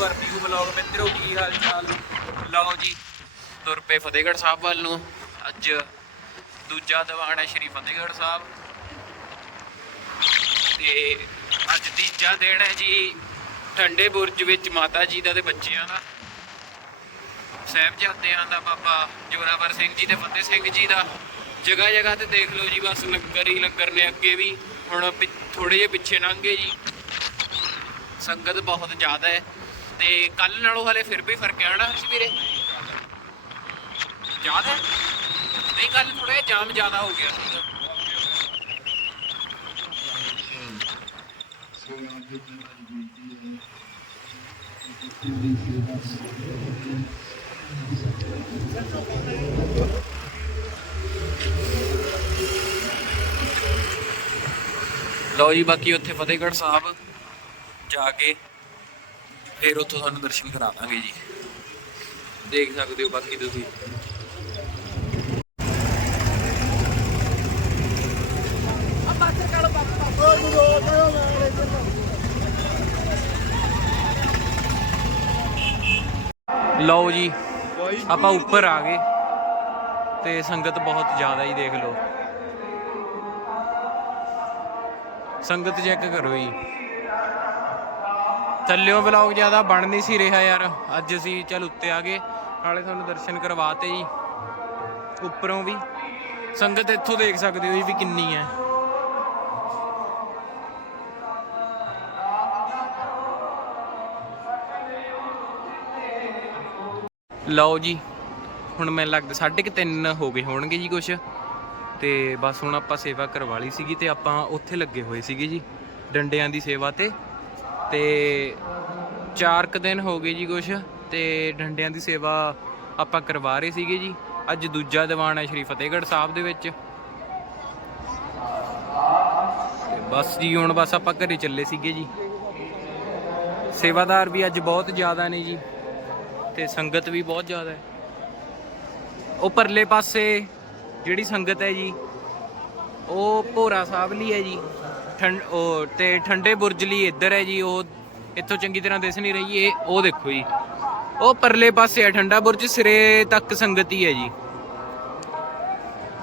To ਆਰਪੀਯੂ blog ਮਿੱਤਰੋ, ਕੀ ਹਾਲ ਚਾਲ ਲਓ ਜੀ, ਤੁਰ ਪਏ ਫਤਿਹਗੜ੍ਹ ਸਾਹਿਬ ਵੱਲ ਨੂੰ। ਅੱਜ ਦੂਜਾ ਦੀਵਾਨ ਹੈ ਸ਼੍ਰੀ ਫਤਿਹਗੜ੍ਹ ਸਾਹਿਬ। ਤੇ ਅੱਜ ਤੀਜਾ ਦਿਨ ਹੈ ਜੀ ਠੰਡੇ ਬੁਰਜ ਵਿੱਚ ਮਾਤਾ ਜੀ ਦਾ ਤੇ ਬੱਚਿਆਂ ਦਾ। ਸਾਹਿਬਜ਼ਾਦਿਆਂ ਦਾ ਬਾਬਾ ਜੋਰਾਵਰ ਸਿੰਘ ਜੀ ਤੇ ਫਤਿਹ ਸਿੰਘ ਜੀ ਦਾ। ਜਗ੍ਹਾ ਜਗ੍ਹਾ ਤੇ ਦੇਖ ਲਓ ਜੀ, ਬਸ ਲੰਗਰ ਹੀ ਲੰਗਰ ਨੇ ਅੱਗੇ ਵੀ। ਹੁਣ ਥੋੜੇ ਜਿਹੇ ਪਿੱਛੇ ਲੰਘ ਗਏ ਜੀ। ਸੰਗਤ ਬਹੁਤ ਜ਼ਿਆਦਾ ਹੈ। ਤੇ ਕੱਲ ਨਾਲੋਂ ਹਲੇ ਫਿਰ ਵੀ ਫ਼ਰਕ ਹੈ ਨਾ ਵੀਰੇ ਜ਼ਿਆਦਾ ਹੈ? ਨਹੀਂ ਕੱਲ ਥੋੜਾ ਜਾਮ ਜ਼ਿਆਦਾ ਹੋ ਗਿਆ ਲਓ ਜੀ, ਬਾਕੀ ਉੱਥੇ ਫਤਿਹਗੜ੍ਹ ਸਾਹਿਬ ਜਾ ਕੇ ਫਿਰ ਉੱਥੋਂ ਤੁਹਾਨੂੰ ਦਰਸ਼ਨ ਕਰਾ ਦਾਂਗੇ ਜੀ। ਦੇਖ ਸਕਦੇ ਹੋ ਬਾਕੀ ਤੁਸੀਂ। ਲਓ ਜੀ, ਆਪਾਂ ਉੱਪਰ ਆ ਗਏ। ਤੇ ਸੰਗਤ ਬਹੁਤ ਜ਼ਿਆਦਾ ਹੀ ਦੇਖ ਲਓ। ਸੰਗਤ ਚੈੱਕ ਕਰੋ ਜੀ। ਥੱਲਿਓ ਵਲੌਗ ਜ਼ਿਆਦਾ ਬਣ ਨਹੀਂ ਸੀ ਰਿਹਾ ਯਾਰ। ਅੱਜ ਅਸੀਂ ਚੱਲ ਉੱਤੇ ਆ ਗਏ। ਨਾਲੇ ਤੁਹਾਨੂੰ ਦਰਸ਼ਨ ਕਰਵਾਤੇ ਜੀ। ਉੱਪਰੋਂ ਵੀ। ਸੰਗਤ ਇੱਥੋਂ ਦੇਖ ਸਕਦੇ ਹੋ ਜੀ ਵੀ ਕਿੰਨੀ ਹੈ। ਲਓ ਜੀ, ਹੁਣ ਮੈਨੂੰ ਲੱਗਦਾ ਸਾਢੇ ਕੁ ਤਿੰਨ ਹੋ ਗਏ ਹੋਣਗੇ ਜੀ ਕੁਛ। ਤੇ ਬਸ ਹੁਣ ਆਪਾਂ ਸੇਵਾ ਕਰਵਾ ਲਈ ਸੀਗੀ ਤੇ ਆਪਾਂ ਉੱਥੇ ਲੱਗੇ ਹੋਏ ਸੀਗੇ ਜੀ, ਡੰਡਿਆਂ ਦੀ ਸੇਵਾ ਤੇ। ਤੇ ਚਾਰ ਕੁ ਦਿਨ ਹੋ ਗਏ ਜੀ ਕੁਛ, ਤੇ ਡੰਡਿਆਂ ਦੀ ਸੇਵਾ ਆਪਾਂ ਕਰਵਾ ਰਹੇ ਸੀਗੇ ਜੀ। ਅੱਜ ਦੂਜਾ ਦੀਵਾਨ ਹੈ ਸ਼੍ਰੀ ਫਤਿਹਗੜ੍ਹ ਸਾਹਿਬ ਦੇ ਵਿੱਚ। ਤੇ ਬਸ ਜੀ, ਹੁਣ ਬਸ ਆਪਾਂ ਘਰੇ ਚੱਲੇ ਸੀਗੇ ਜੀ। ਸੇਵਾਦਾਰ ਵੀ ਅੱਜ ਬਹੁਤ ਜ਼ਿਆਦਾ ਨੇ ਜੀ, ਤੇ ਸੰਗਤ ਵੀ ਬਹੁਤ ਜ਼ਿਆਦਾ ਹੈ। ਉਹ ਪਰਲੇ ਪਾਸੇ ਜਿਹੜੀ ਸੰਗਤ ਹੈ ਜੀ, ਉਹ ਭੋਰਾ ਸਾਹਿਬ ਲਈ ਹੈ ਜੀ। ਠੰਡ, ਉਹ ਤੇ ਠੰਡੇ ਬੁਰਜ ਲਈ ਇੱਧਰ ਹੈ ਜੀ, ਉਹ ਇੱਥੋਂ ਚੰਗੀ ਤਰ੍ਹਾਂ ਦਿਸ ਨਹੀਂ ਰਹੀ, ਇਹ ਉਹ ਦੇਖੋ ਜੀ। ਉਹ ਪਰਲੇ ਪਾਸੇ ਹੈ, ਠੰਡਾ ਬੁਰਜ, ਸਿਰੇ ਤੱਕ ਸੰਗਤ ਹੀ ਹੈ ਜੀ।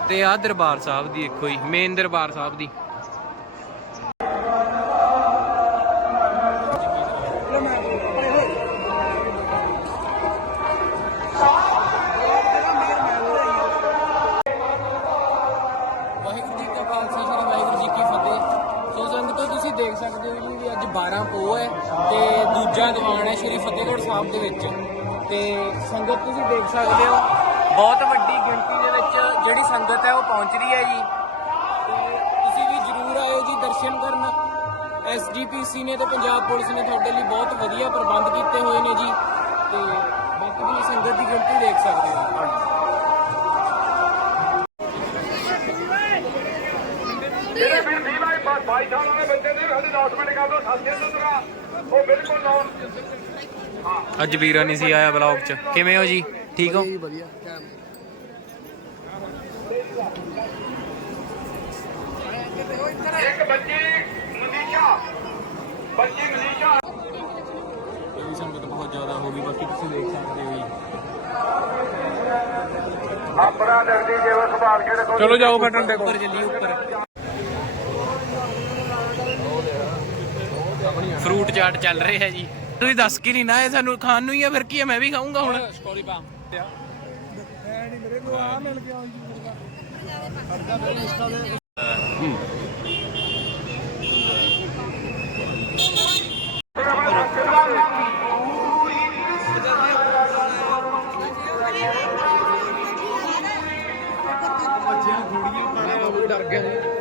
ਤੇ ਆਹ ਦਰਬਾਰ ਸਾਹਿਬ ਦੀ ਦੇਖੋ ਜੀ ਮੇਨ ਦਰਬਾਰ ਸਾਹਿਬ ਦੀ। ਸਕਦੇ ਹੋ ਜੀ ਵੀ ਅੱਜ 12 ਪੋ ਹੈ ਤੇ ਦੂਜਾ ਦੀਵਾਨ ਹੈ ਸ੍ਰੀ ਫਤਿਹਗੜ੍ਹ ਸਾਹਿਬ ਦੇ ਵਿੱਚ। ਤੇ ਸੰਗਤ ਤੁਸੀਂ ਦੇਖ ਸਕਦੇ ਹੋ, ਬਹੁਤ ਵੱਡੀ ਗਿਣਤੀ ਦੇ ਵਿੱਚ ਜਿਹੜੀ ਸੰਗਤ ਹੈ ਉਹ ਪਹੁੰਚ ਰਹੀ ਹੈ ਜੀ। ਤੇ ਤੁਸੀਂ ਵੀ ਜਰੂਰ ਆਇਓ ਜੀ ਦਰਸ਼ਨ ਕਰਨ। ਐਸਜੀਪੀਸੀ ਨੇ ਤੇ ਪੰਜਾਬ ਪੁਲਿਸ ਨੇ ਤੁਹਾਡੇ ਲਈ ਬਹੁਤ ਵਧੀਆ ਪ੍ਰਬੰਧ ਕੀਤੇ ਹੋਏ ਨੇ ਜੀ। ਤੇ ਬਾਕੀ ਤੁਸੀਂ ਸੰਗਤ ਦੀ ਗਿਣਤੀ ਦੇਖ ਸਕਦੇ ਹੋ। ਜਿਹੜੇ ਫਿਰ 20 ਬਾਈ 22 ਸਾਲ ਵਾਲੇ ਬੱਚੇ ਨੇ ਹਲੇ ਅਨਾਉਂਸਮੈਂਟ ਕਰ ਦੋ ਸਾਥੀਆਂ ਤੋਂ ਤਰਾ ਉਹ ਬਿਲਕੁਲ ਨੌਨ ਅੱਜ ਵੀਰਾ ਨਹੀਂ ਸੀ ਆਇਆ ਬਲੌਗ 'ਚ ਕਿਵੇਂ ਹੋ ਜੀ ਠੀਕ ਹੋ ਇੱਕ ਬੱਚੀ ਮਨੀਸ਼ਾ ਬੱਚੀ ਮਨੀਸ਼ਾ ਇਹ ਸੰਗਤ ਬਹੁਤ ਜ਼ਿਆਦਾ ਹੋ ਗਈ ਬਾਕੀ ਤੁਸੀਂ ਦੇਖ ਸਕਦੇ ਹੋ ਜੀ ਆਪਣਾ ਜਗਦੀ ਜੀਵਨ ਸੰਭਾਲ ਕੇ ਰੱਖੋ ਚਲੋ ਜਾਓ ਬਟਨ ਦੇ ਉੱਪਰ ਚੱਲੀ ਉੱਪਰ ਫਰੂਟ ਚਾਟ ਚੱਲ ਰਿਹਾ ਜੀ। ਤੁਸੀਂ ਦੱਸ ਕੇ ਨਹੀਂ ਨਾ ਇਹ ਸਾਨੂੰ ਖਾਣ ਨੂੰ ਹੀ ਆ ਫਿਰ ਕੀ ਆ ਮੈਂ ਵੀ ਖਾਊਂਗਾ ਹੁਣ। ਸਟੋਰੀ ਪਾ। ਨਹੀਂ ਮੇਰੇ ਕੋ ਆ ਮਿਲ ਗਿਆ ਬੱਚਿਆਂ ਥੋੜੀਆਂ ਪਾਣਾ ਬਾਬੂ ਡਰ ਗਏ